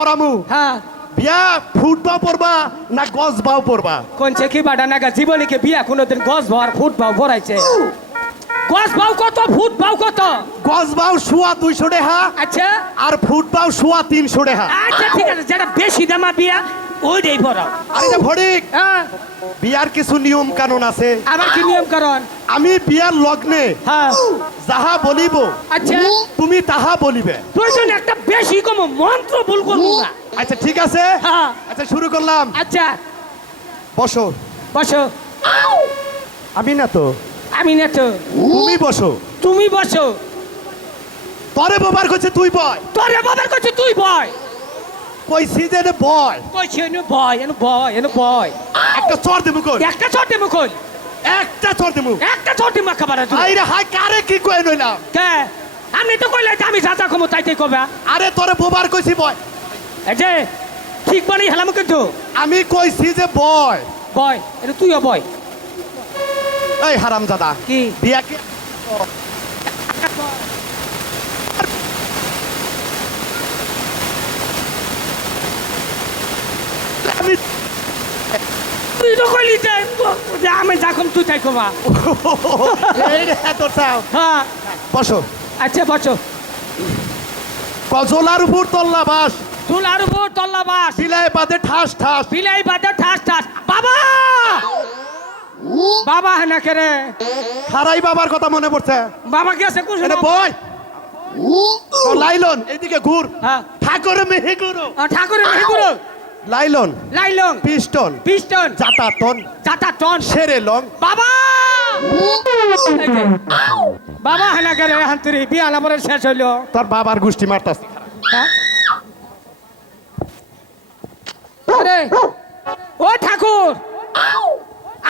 পরামু। হ্যাঁ। বিয়া ফুটবাও পড়বা না গজ বাও পড়বা কোন কি বাডা নাগা জীবনীকে বিয়া কোনোদিন গছ ভাও আর ফুট ভাও পড়াইছে গছ বাউ কত ফুট ভাও কত? গজ বাও শুয়া দুইশো টাকা আচ্ছা। আর ফুটবাও শুয়া তিনশো টাকা আচ্ছা ঠিক আছে যেটা বেশি দামা বিয়া ওইটাই ভরাও আরে যে ফটিক হ্যাঁ। বিয়ার কিছু নিয়ম কানুন আছে। আবার কি নিয়ম করন আমি বিয়ার লগ্নে হ্যাঁ। যাহা বলিব আচ্ছা। তুমি তাহা বলিবে। প্রয়োজন একটা বেশি কম মন্ত্র ভুল করব না। আচ্ছা ঠিক আছে। হ্যাঁ। আচ্ছা শুরু করলাম। আচ্ছা। বসো। বসো। আমি না তো। আমি না তো। তুমি বসো। তুমি বসো। তরে বাবার কাছে তুই বয়। তোরে বাবার কাছে তুই বয়। কই সিজনে বয়? কইছি এনে বয় এনে বয় এনে বয়। একটা চর দেবো কই? একটা ছোটে মুখল একটা চর দেবো একটা মাখা বাড়া তুই আইরে হাই কারে কি কই নইলাম কে? আমি তো কইলে আমি যা যা কমো তাইতে কবে আরে তোরে বোবার কইছি বয়। এই যে ঠিক বানাই হেলাম কিন্তু। আমি কইছি যে বয়। বয় এটা তুইও বয়। এই হারাম দাদা কি? বিয়া কি? আমি তুই তো কইলি যে আমি যা কম তুই তাই কবা। হ্যাঁ। বসো। আচ্ছা বসো। কজলার উপর তল্লা বাস। তুলার উপর তল্লা বাস। বিলাই বাদে ঠাস ঠাস। বিলাই বাদে ঠাস ঠাস। বাবা! বাবা হ্যাঁ না রে? হারাই বাবার কথা মনে পড়ছে। বাবা কি আছে বয়। ও লাইলন এদিকে ঘুর। হ্যাঁ। ঠাকুরে মেহে গুরু ঠাকুরের মেহগুরু। লাইলন লাইলং পিস্টন পিস্টন জাতাতন চাটা টন সেরে লং বাবা! বাবা হ্যাঁ না রে হান্তরি বিয়া নামরে শেষ হইল। তোর বাবার গোষ্ঠী মারতাস। হ্যাঁ? আরে ও ঠাকুর!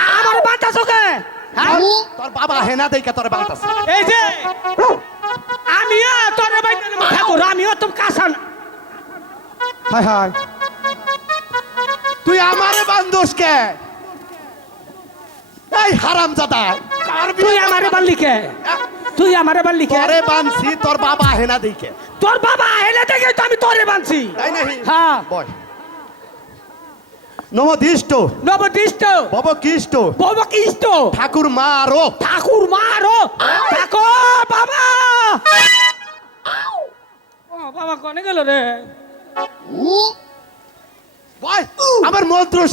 আমার বাতা চোখে তোর বাবা হেনা দেইকা তোর বাতাস এই যে আমিও তোর বাইতে ঠাকুর আমিও তুমি কাসান। হাই হাই তুই আমারে বান্ধস কে এই হারাম জাদা। তুই আমারে বানলি কে? তুই আমারে বানলি কে? তোরে বানছি তোর বাবা হেনা দেইকে তোর বাবা এলে দেখে তো আমি তোরে বানছি। তাই নাহি হ্যাঁ। বয়। নবদৃষ্ট। বব কৃষ্ট ভবকিষ্ট ঠাকুর মা আরও। ঠাকুর মারো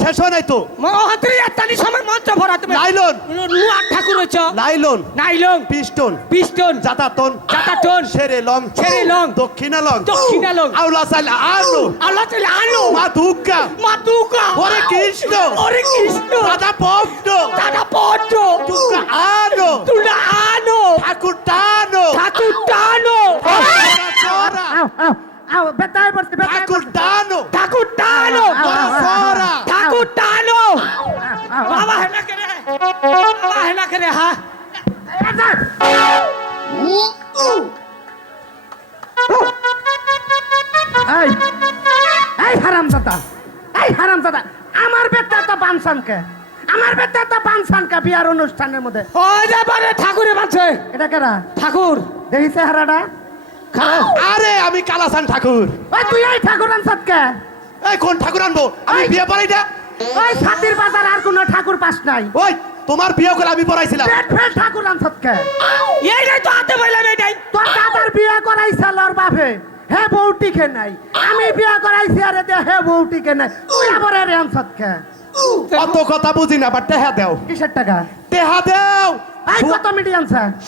শেষ হয় নাই তো? মহাত্রী আত্মানি সময় মন্ত্র ভরা তুমি। লাইলন নুয়া ঠাকুর হইছ লাইলন নাইলং পিস্টন। পিস্টন। জাতাতন। চাটাটন সেরে লং ছেড়ে লং দক্ষিণা লং দক্ষিণা লং আউলা চাল আলো। আল্লাহ চলে আলো। মা দুর্গা মাতুকা ওরে কৃষ্ণ। ওরে কৃষ্ণ। দাদা পদ্ম। দাদা পদ্ম। দুর্গা আলো। তুলা আনো ঠাকুর টানো। ঠাকুর টানো। চরা এই এই হারামজাদা এই হারামজাদা আমার বেটা তো বানসানকে আমার বেটা তো বানসানকে বিয়ার অনুষ্ঠানের মধ্যে। ওই যে বারে ঠাকুরে বাঁচে এটা কেরা? ঠাকুর। দেখিস হারাটা আরে আমি কালাসান ঠাকুর। ওই তুই এই ঠাকুর আনসাদকে এই কোন ঠাকুর আনব? আমি। বিয়ে পড়াই না ওই ছাতির বাজার আর কোনো ঠাকুর পাস নাই। ওই তোমার বিয়ে করে আমি পড়াইছিলাম। পেট ঠাকুর আনসাদকে এইটাই তো হাতে পাইলাম এইটাই। তোর দাদার বিয়ে করাইছে লর বাপে। হে বউটিকে নাই? আমি বিয়ে করাইছি আরে দে হে বউটিকে নাই? তুই আবার অত কথা বুঝি না বাট টেহা দেও। কিসের টাকা টেহা দেও! কত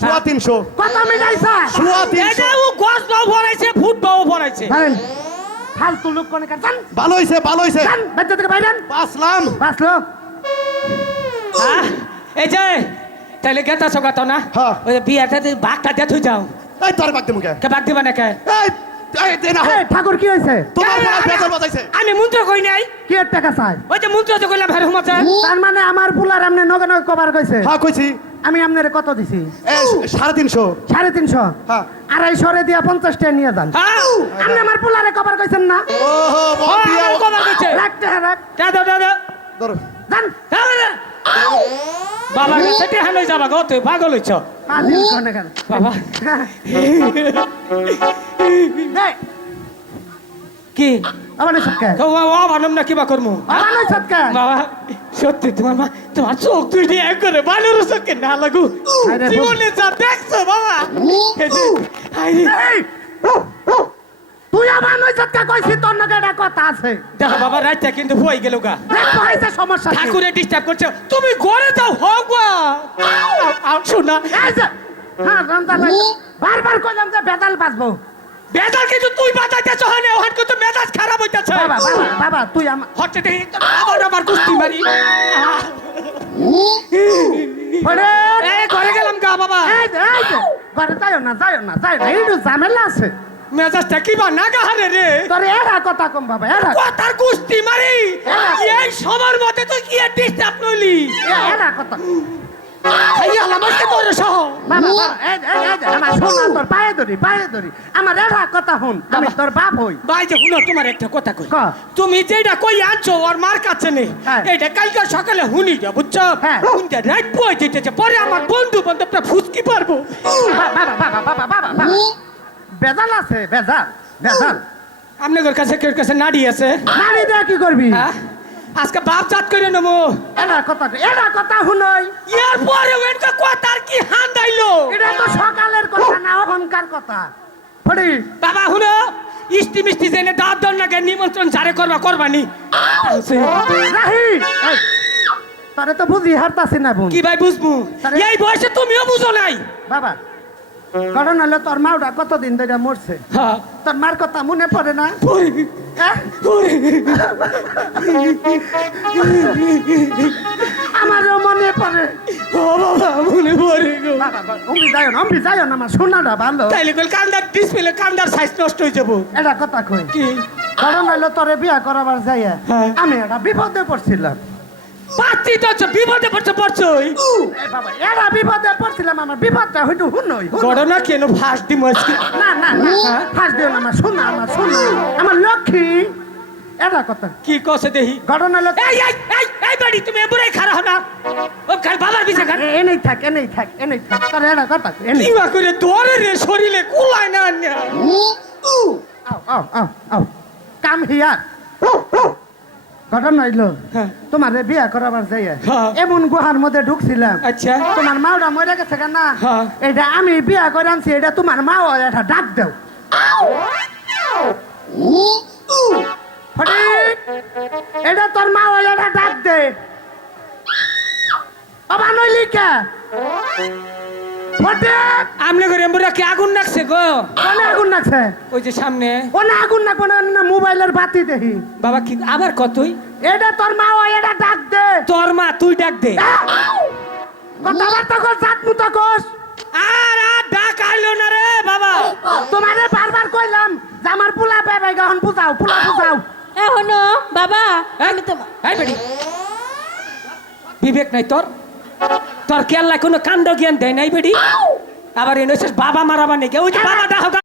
সোয়া তিনশো। কত মিটাইছে সোয়া এই তিনশো। ও গছ বাউ ভরাইছে ফুট বাউ ভরাইছে। ধরেন ফালতু লোক কোনে ভালো হয়েছে ভালো হয়েছে জান বেঁচে থেকে বাইরেন। বাসলাম বাসলো হ্যাঁ? এই যে তাহলে গেতা সকাত না? হ্যাঁ। ওই যে বিয়াটা বাঘটা দিয়ে থুই যাও। এই তোর বাগদে মুখে কে? বাঘ দিবা না কে এই এই দে না। এই ঠাকুর কি হয়েছে আমি- বেদর বাজাইছে আমি মন্ত্র কই নাই? কি টাকা চাই? ওই যে মন্ত্র তো কইলাম হ্যাঁ হুমাচা তার মানে আমার পুলার আমনে নগে নগে কবার কইছে? হ্যাঁ কইছি। আমি আপনার কত দিছি? সাড়ে তিনশো। সাড়ে তিনশো? হ্যাঁ। আড়াইশো দিয়া পঞ্চাশ টাকা নিয়ে যান। হ্যাঁ আপনি আমার পুলারে কবার কইছেন না? কবার কইছে। রাখতে হ্যাঁ রাখ দে দাও দে দাও ধরো। জান বাবার কাছে টেহা লই যাবা গো তুই পাগল হইছ। বাবা। কি? অবান সৎকে ও ও বানম না কিবা করমু? অবান সৎকে বাবা সত্যি তোমার মা তোমার চোখ দুইটি এক করে বানর চোখে না লাগু। জীবনে যা দেখছ বাবা। এই যে, আইরে, এই তুই অবান সৎকে কইছি তোর নাকি একটা কথা আছে। দেখো বাবা রাইতে কিন্তু হয়ে গেল গা। দেখ সমস্যা? ঠাকুরে ডিস্টার্ব করছে। তুমি ঘরে যাও হোক গা। শোনা। হ্যাঁ রামদা বারবার কইলাম যে বেদাল বাজবো বেজার কিন্তু তুই বাজাইতেছ হয় না ওখান কিন্তু মেজাজ খারাপ হইতেছে। বাবা বাবা বাবা তুই আমার হচ্ছে দেখি আবার আবার কুস্তি মারি। এই ঘরে গেলাম গা বাবা। এই যে, এই যে, ঘরে যাইও না যাইও না যাইও না এইটু ঝামেলা আছে। মেজাজটা কি বা নাগা হারে রে? তোর এরা কথা কম বাবা এরা। কথার কুস্তি মারি। এই সবার মতে তুই কি ডিস্টার্ব নইলি এরা কথা। তুমি যেটা কই আনছো ওর মার কাছে নেই হ্যাঁ। এটা কালকে সকালে হুনি যা বুঝছ? হ্যাঁ। রাত পরে আমার বন্ধু বান্ধবটা ফুসকি পারব। বাবা বাবা বাবা বাবা। বেজাল আছে বেজাল বেজাল। আপনাদের কাছে কেউ কাছে নাড়ি আছে? নাড়ি দিয়ে কি করবি? হ্যাঁ? আজকে বাপ জাত করে নেব। এরা কথা এরা কথা শুনই। এর পরে ওইটা কথার কি হান দাইলো এটা তো সকালের কথা না অহংকার কথা। ফড়ি। বাবা হুনো ইষ্টি মিষ্টি জেনে দাঁত দর নাকে নিমন্ত্রণ জারে করবা করবানি। রাহি তোরে তো বুঝি হারতাছি না বোন। কি ভাই বুঝব? এই বয়সে তুমিও বুঝো নাই। বাবা কারণ হলো তোর মাওটা কতদিন ধরে মরছে? হ্যাঁ। তোর মার কথা মনে পড়ে না? হ্যাঁ? আমারও মনে পড়ে। মনে না অম্বি যাইও না আমার সোনাটা ভালো। তাইলে কল কান্দার ডিসপ্লে কান্দার সাইজ নষ্ট হয়ে যাব। এটা কথা কই? কি? কারণ হলো তোরে বিয়া করাবার যাইয়া হ্যাঁ। আমি একটা বিপদে পড়ছিলাম। পাচ্ছি তো হচ্ছে, বিপদে পড়ছে পড়ছই। এ বাবা এরা বিপদে পড়ছিলাম আমার বিপদটা হয়তো হুনই হুনই। ঘটনা কেন ফার্স্ট দিম আজকে। না না না ফাঁস দিও না আমার শোনা আমার শোনা আমার লক্ষ্মী এটা কথা কি কছে দেহি? ঘটনা হলো এই এই এই এই বাড়ি তুমি এবারে খারাপ না। ও খাল বাবার পিছে খান এ- এনেই থাক এনেই থাক এনেই থাক। তোর এটা কথা কই, এনেই। কিবা করে ধরে রে শরীরে কুলায় না না আও আও আও আও। Come here. ঘটনা হইল। হ্যাঁ। তোমার বিয়া করাবার যাইয়া। হ্যাঁ। এমন গুহার মধ্যে ঢুকছিলাম। আচ্ছা। তোমার মাওটা মরে গেছে কেন? না হ্যাঁ। এটা আমি বিয়া করে আনছি এটা তোমার মাও এটা ডাক দাও। এটা তোর মা এটা ডাক দে। অবান হইলি কে ফটিক আমনে করে কি আগুন রাখছে গো। কোনে আগুন নাকছে ওই যে সামনে। আগুন নাকবো না মোবাইলের বাতি দেখি বাবা কি আবার কতই এটা তোর মা এটা ডাক দে। তোর মা তুই ডাক দে। কথাবার্তা কর জাত মুতা কোস। আর আর ডাক আইলো না রে বাবা। তোমারে বারবার কইলাম যে আমার পোলা পেবে গহন বুঝাও পোলা বুঝাও। বাবা আমি তো এই বিবেক নাই তোর। তোর কেল্লা কোনো কাণ্ড জ্ঞান দেয় নাই বেটি? আবার এনে বাবা মারাবার নাকি? ওই বাবা ডাক